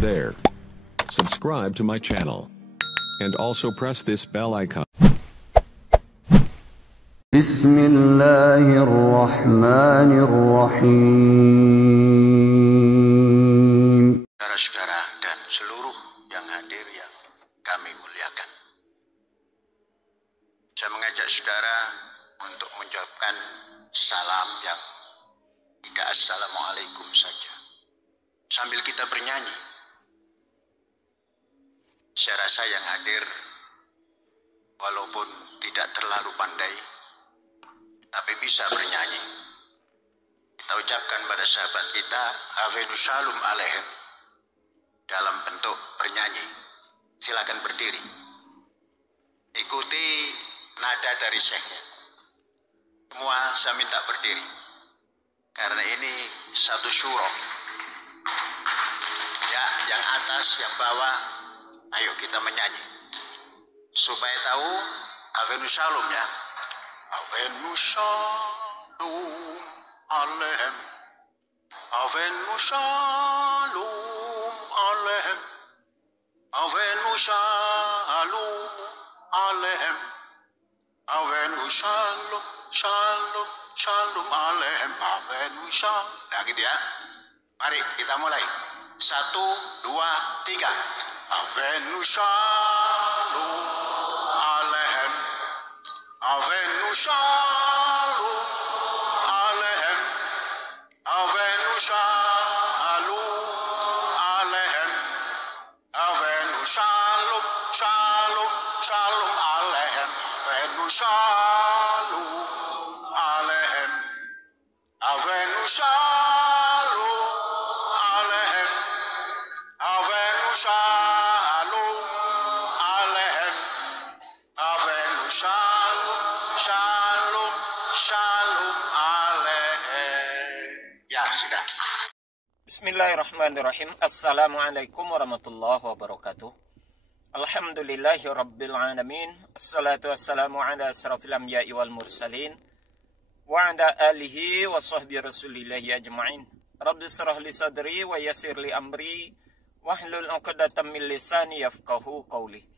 there. Subscribe to my channel. And also press this bell icon. Bismillahirrahmanirrahim. Saudara-saudara dan seluruh yang hadir yang kami muliakan. Saya mengajak saudara untuk menjawabkan salam yang tidak assalamualaikum saja. Sambil kita bernyanyi. Saya rasa yang hadir walaupun tidak terlalu pandai, tapi bisa bernyanyi. Kita ucapkan pada sahabat kita, Hafenu Shalom Alehem, dalam bentuk bernyanyi. Silakan berdiri. Ikuti nada dari syekhnya. Semua saya minta berdiri. Karena ini satu syuro. Ya, yang atas, yang bawah, ayo kita menyanyi. Supaya tahu Hafenu Shalom ya. Hafenu Shalom Alehem. Hafenu Shalom Alehem. Hafenu Shalom Alehem. Hafenu Shalom Shalom Shalom Alehem. Hafenu Shalom. Nah gitu ya. Mari kita mulai. 1, 2, 3. Hafenu Shalom Alehem. Hafenu Shalom Alehem. Hafenu Shalom Alehem. Hafenu Shalom Shalom Shalom Alehem. Hafenu Shalom Alehem. Hafenu Shalom Alehem. Hafenu Shalom Alehem. Hafenu Shalom Shalom Shalom Alehem. Ya sudah. Bismillahirrahmanirrahim. Assalamualaikum warahmatullahi wabarakatuh. Alhamdulillahi rabbil alamin. Assalatu wassalamu ala asrafil anbiya'i wal mursalin wa ala alihi wa sahbihi rasulillahi ajma'in. Rabbi shrah li sadri wa yassir li amri wahlul 'uqdatam min lisani yafqahu qawli.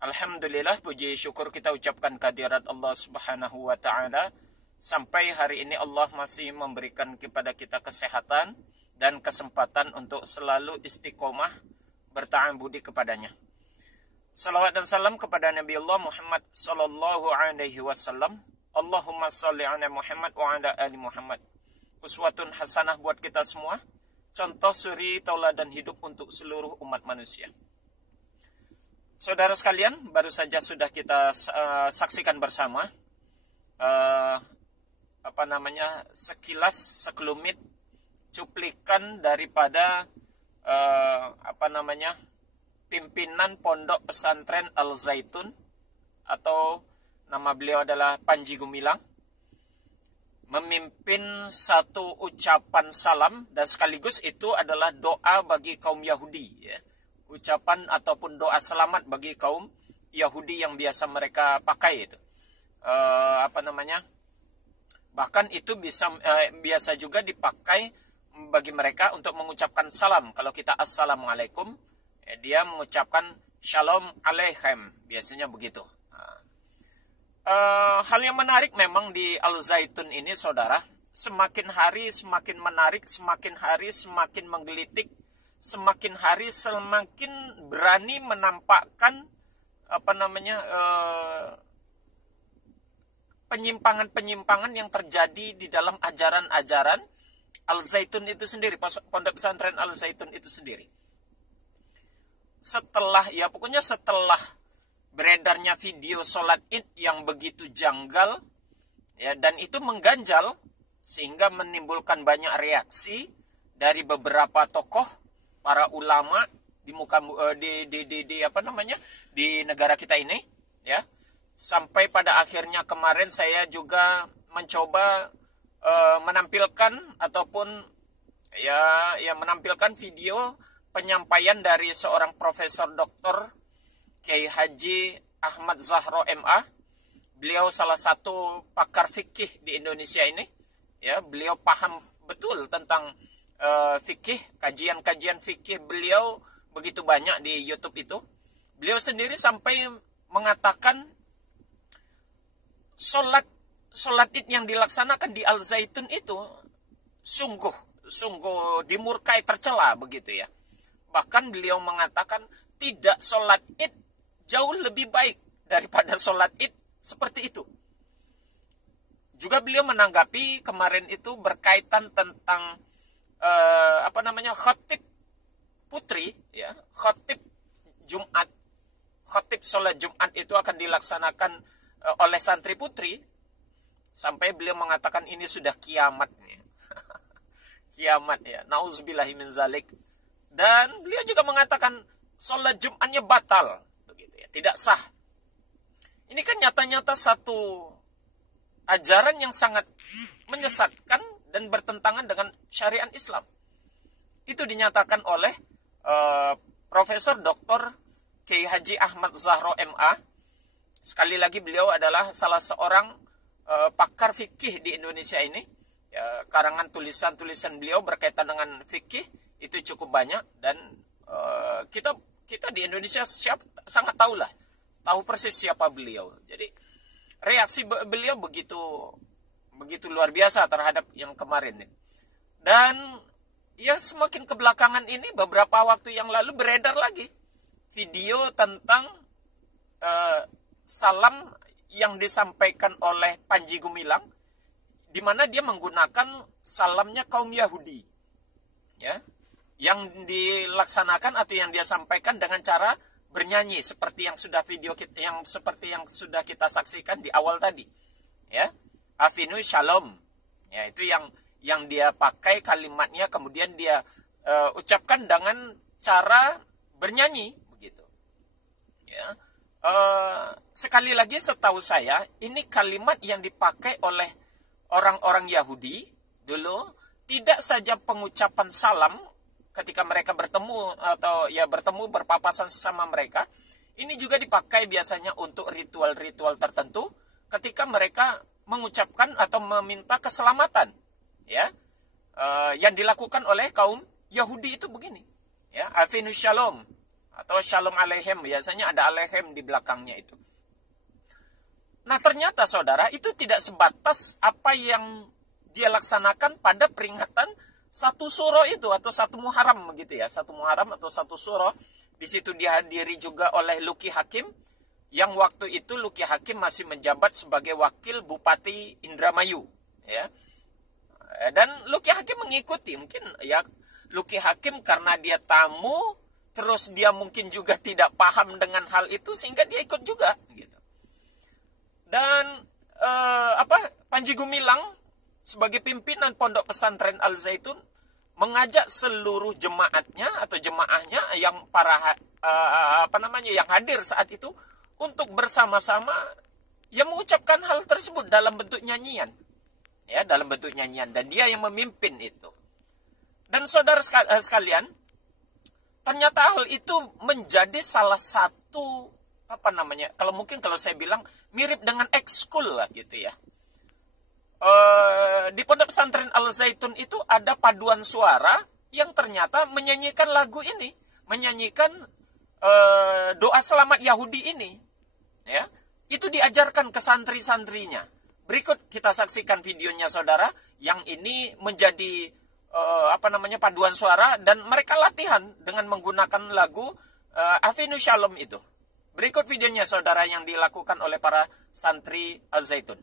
Alhamdulillah, puji syukur kita ucapkan kehadirat Allah Subhanahu wa taala. Sampai hari ini Allah masih memberikan kepada kita kesehatan dan kesempatan untuk selalu istiqomah berta'abbudi kepadanya. Salawat dan salam kepada Nabi Allah Muhammad sallallahu alaihi wasallam. Allahumma shalli ala Muhammad wa ala ali Muhammad. Uswatun hasanah buat kita semua. Contoh suri tauladan hidup untuk seluruh umat manusia. Saudara sekalian, baru saja sudah kita saksikan bersama sekilas, sekelumit cuplikan daripada pimpinan Pondok Pesantren Al Zaitun, atau nama beliau adalah Panji Gumilang, memimpin satu ucapan salam, dan sekaligus itu adalah doa bagi kaum Yahudi, ya. Ucapan ataupun doa selamat bagi kaum Yahudi yang biasa mereka pakai itu. Bahkan itu biasa juga dipakai bagi mereka untuk mengucapkan salam. Kalau kita assalamualaikum, dia mengucapkan shalom aleichem, biasanya begitu. Hal yang menarik memang di Al Zaitun ini, saudara, semakin hari semakin menarik, semakin hari semakin menggelitik, semakin hari semakin berani menampakkan penyimpangan-penyimpangan yang terjadi di dalam ajaran-ajaran Al Zaitun itu sendiri, Pondok Pesantren Al Zaitun itu sendiri. Setelah beredarnya video sholat id yang begitu janggal, ya, dan itu mengganjal sehingga menimbulkan banyak reaksi dari beberapa tokoh, para ulama di negara kita ini, ya. Sampai pada akhirnya kemarin saya juga mencoba menampilkan ataupun menampilkan video penyampaian dari seorang Profesor Dr. Kiai Haji Ahmad Zahro MA. Beliau salah satu pakar fikih di Indonesia ini, ya. Beliau paham betul tentang fikih, kajian-kajian fikih beliau begitu banyak di YouTube itu. Beliau sendiri sampai mengatakan sholat Id yang dilaksanakan di Al-Zaitun itu sungguh dimurkai, tercela begitu ya. Bahkan beliau mengatakan tidak sholat Id jauh lebih baik daripada sholat Id seperti itu. Juga beliau menanggapi kemarin itu berkaitan tentang khatib putri ya, khatib Jumat, khatib sholat Jumat itu akan dilaksanakan oleh santri putri, sampai beliau mengatakan ini sudah kiamat ya. Kiamat ya, nauzubillahi min zalik. Dan beliau juga mengatakan sholat Jumatnya batal begitu ya, tidak sah. Ini kan nyata-nyata satu ajaran yang sangat menyesatkan dan bertentangan dengan syariat Islam. Itu dinyatakan oleh Profesor Dr. Kiai Haji Ahmad Zahro MA. Sekali lagi beliau adalah salah seorang pakar fikih di Indonesia ini. Ya, karangan tulisan-tulisan beliau berkaitan dengan fikih itu cukup banyak, dan kita di Indonesia sangat tahu persis siapa beliau. Jadi reaksi beliau begitu luar biasa terhadap yang kemarin. Dan ya semakin kebelakangan ini, beberapa waktu yang lalu beredar lagi video tentang salam yang disampaikan oleh Panji Gumilang, di mana dia menggunakan salamnya kaum Yahudi, ya, yang dilaksanakan atau yang dia sampaikan dengan cara bernyanyi seperti yang sudah sudah kita saksikan di awal tadi, ya, Afinu Shalom, ya, itu yang dia pakai kalimatnya, kemudian dia ucapkan dengan cara bernyanyi begitu, ya. Sekali lagi setahu saya ini kalimat yang dipakai oleh orang-orang Yahudi dulu, tidak saja pengucapan salam ketika mereka bertemu atau ya berpapasan sesama mereka, ini juga dipakai biasanya untuk ritual-ritual tertentu ketika mereka mengucapkan atau meminta keselamatan, ya, yang dilakukan oleh kaum Yahudi itu begini, ya, Afinu Shalom atau Shalom Aleichem, biasanya ada Aleichem di belakangnya itu. Nah ternyata saudara, itu tidak sebatas apa yang dia laksanakan pada peringatan satu suro itu atau satu Muharram begitu ya, satu Muharram atau satu suro. Di situ dihadiri juga oleh Luki Hakim, yang waktu itu Luki Hakim masih menjabat sebagai wakil Bupati Indramayu, ya. Dan Luki Hakim mengikuti, mungkin ya Luki Hakim karena dia tamu, terus dia mungkin juga tidak paham dengan hal itu sehingga dia ikut juga gitu. Dan Panji Gumilang sebagai pimpinan Pondok Pesantren Al-Zaitun mengajak seluruh jemaatnya atau jemaahnya yang yang hadir saat itu untuk bersama-sama yang mengucapkan hal tersebut dalam bentuk nyanyian. Ya, dalam bentuk nyanyian, dan dia yang memimpin itu. Dan saudara sekalian, ternyata hal itu menjadi salah satu kalau saya bilang mirip dengan ekskul lah gitu ya. Di Pondok Pesantren Al-Zaitun itu ada paduan suara yang ternyata menyanyikan lagu ini, menyanyikan doa selamat Yahudi ini, ya. Itu diajarkan ke santri-santrinya. Berikut kita saksikan videonya saudara, yang ini menjadi paduan suara, dan mereka latihan dengan menggunakan lagu Afinu Shalom itu. Berikut videonya saudara yang dilakukan oleh para santri Al-Zaitun.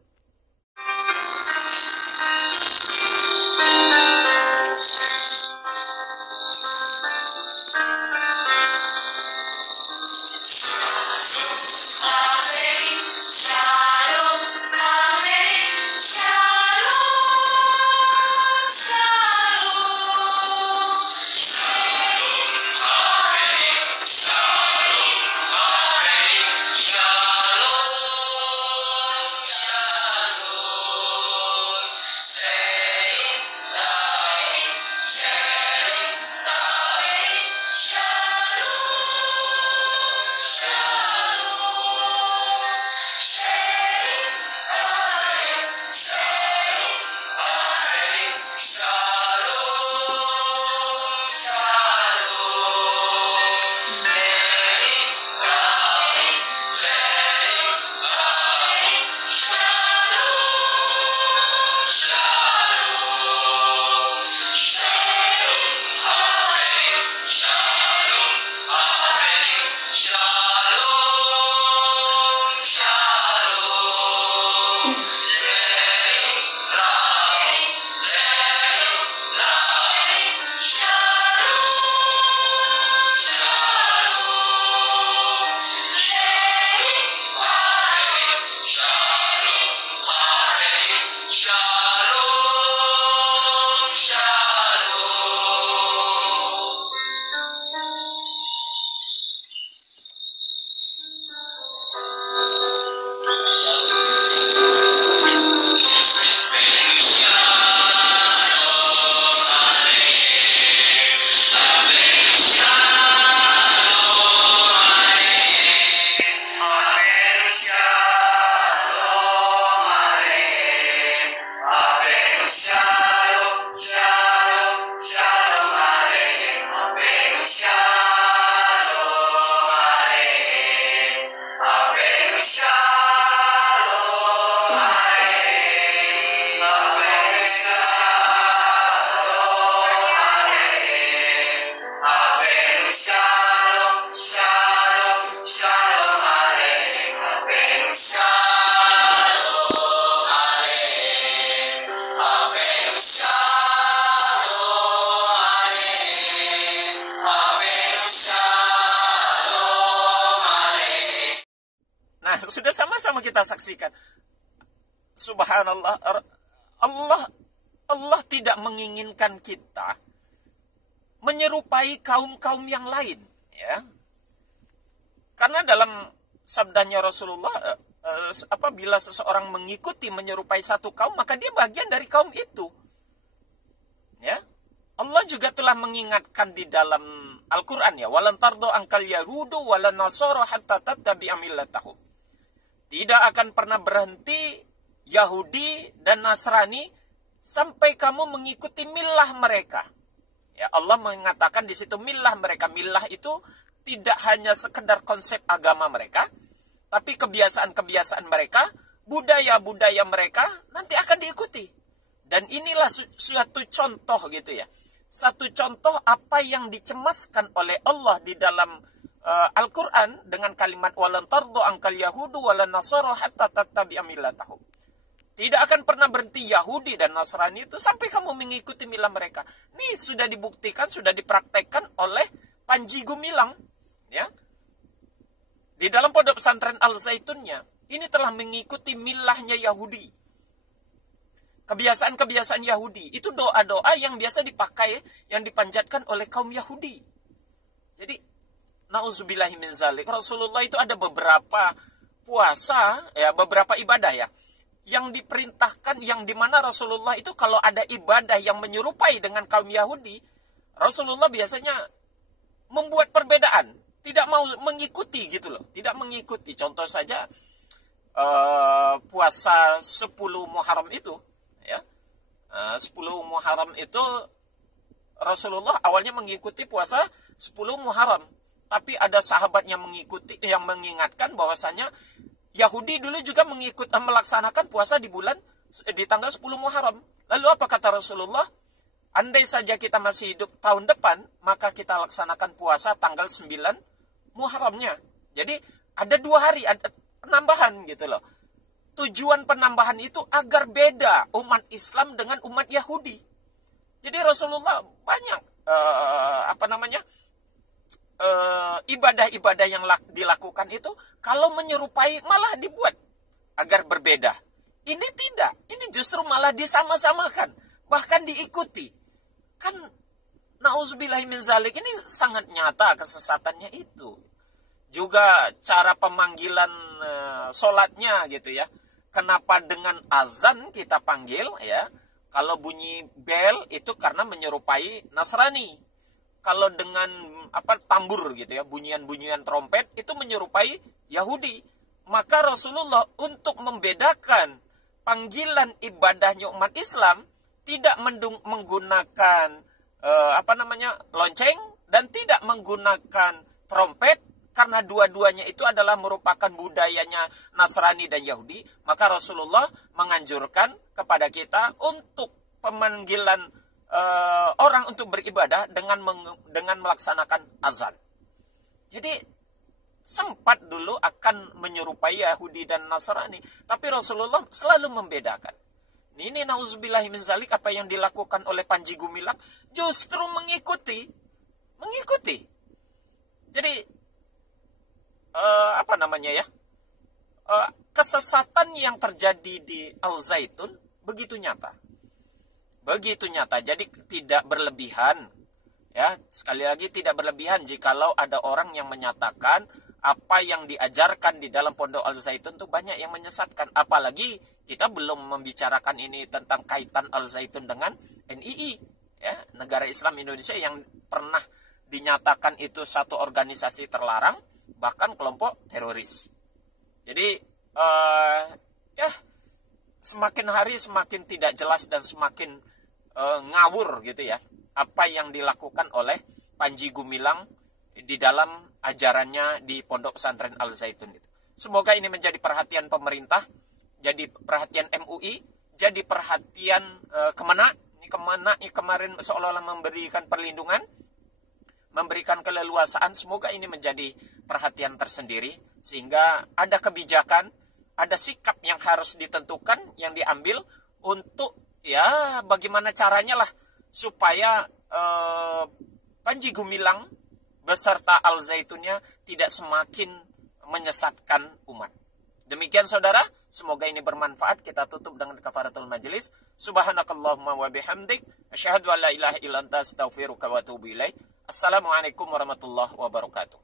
Sudah sama-sama kita saksikan. Subhanallah, Allah tidak menginginkan kita menyerupai kaum-kaum yang lain, ya. Karena dalam sabdanya Rasulullah, apabila seseorang mengikuti menyerupai satu kaum, maka dia bagian dari kaum itu. Ya. Allah juga telah mengingatkan di dalam Al-Qur'an, ya, walan tardo angkal yahudu walan nasara hatta tattabi'a millatahum. Tidak akan pernah berhenti Yahudi dan Nasrani sampai kamu mengikuti millah mereka. Ya, Allah mengatakan di situ millah mereka. Millah itu tidak hanya sekedar konsep agama mereka, tapi kebiasaan-kebiasaan mereka, budaya-budaya mereka nanti akan diikuti. Dan inilah suatu contoh gitu ya. Satu contoh apa yang dicemaskan oleh Allah di dalam Al-Quran dengan kalimat walan tardo angkal yahudu walan nasara hatta tattabi'a millatahum. Tidak akan pernah berhenti Yahudi dan Nasrani itu sampai kamu mengikuti milah mereka. Ini sudah dibuktikan, sudah dipraktekkan oleh Panji Gumilang, ya. Di dalam pondok pesantren Al-Zaitunnya, ini telah mengikuti milahnya Yahudi. Kebiasaan-kebiasaan Yahudi itu doa-doa yang biasa dipakai, yang dipanjatkan oleh kaum Yahudi. Jadi na'udzubillahi min zalik. Rasulullah itu ada beberapa puasa, ya, beberapa ibadah ya, yang diperintahkan, yang dimana Rasulullah itu kalau ada ibadah yang menyerupai dengan kaum Yahudi, Rasulullah biasanya membuat perbedaan, tidak mau mengikuti gitu loh, tidak mengikuti. Contoh saja puasa 10 Muharram itu, ya, 10 Muharram itu Rasulullah awalnya mengikuti puasa 10 Muharram. Tapi ada sahabat yang mengingatkan bahwasanya Yahudi dulu juga melaksanakan puasa di tanggal 10 Muharram. Lalu apa kata Rasulullah? Andai saja kita masih hidup tahun depan, maka kita laksanakan puasa tanggal 9 Muharramnya. Jadi ada 2 hari, ada penambahan gitu loh. Tujuan penambahan itu agar beda umat Islam dengan umat Yahudi. Jadi Rasulullah banyak ibadah-ibadah yang dilakukan itu kalau menyerupai malah dibuat agar berbeda. Ini tidak, ini justru malah disama-samakan, bahkan diikuti. Kan na'udzubillahi min zalik, ini sangat nyata kesesatannya itu. Juga cara pemanggilan sholatnya gitu ya. Kenapa dengan azan kita panggil ya? Kalau bunyi bel itu karena menyerupai Nasrani. Kalau dengan tambur gitu ya, bunyian-bunyian trompet itu menyerupai Yahudi. Maka Rasulullah untuk membedakan panggilan ibadahnya umat Islam tidak menggunakan lonceng dan tidak menggunakan trompet, karena dua-duanya itu adalah merupakan budayanya Nasrani dan Yahudi. Maka Rasulullah menganjurkan kepada kita untuk pemanggilan orang untuk beribadah dengan melaksanakan azan. Jadi sempat dulu akan menyerupai Yahudi dan Nasrani, tapi Rasulullah selalu membedakan. Ini na'udzubillahi min zalik, apa yang dilakukan oleh Panji Gumilang justru mengikuti. Jadi kesesatan yang terjadi di Al-Zaitun begitu nyata. Jadi tidak berlebihan, ya, sekali lagi tidak berlebihan jikalau ada orang yang menyatakan apa yang diajarkan di dalam Pondok Al-Zaitun itu banyak yang menyesatkan. Apalagi kita belum membicarakan ini tentang kaitan Al-Zaitun dengan NII, ya, Negara Islam Indonesia, yang pernah dinyatakan itu satu organisasi terlarang, bahkan kelompok teroris. Jadi semakin hari semakin tidak jelas dan semakin ngawur gitu ya, apa yang dilakukan oleh Panji Gumilang di dalam ajarannya di Pondok Pesantren Al Zaitun itu. Semoga ini menjadi perhatian pemerintah, jadi perhatian MUI, jadi perhatian Kemenak. Kemenak kemarin seolah-olah memberikan perlindungan, memberikan keleluasaan. Semoga ini menjadi perhatian tersendiri, sehingga ada kebijakan, ada sikap yang harus ditentukan, yang diambil untuk ya bagaimana caranya lah supaya Panji Gumilang beserta Al Zaitunnya tidak semakin menyesatkan umat. Demikian saudara, semoga ini bermanfaat. Kita tutup dengan kafaratul majlis. Subhanakallahumma wa bihamdik, asyhadu an la ilaha illa anta, astaghfiruka wa atubu ilaik. Assalamualaikum warahmatullahi wabarakatuh.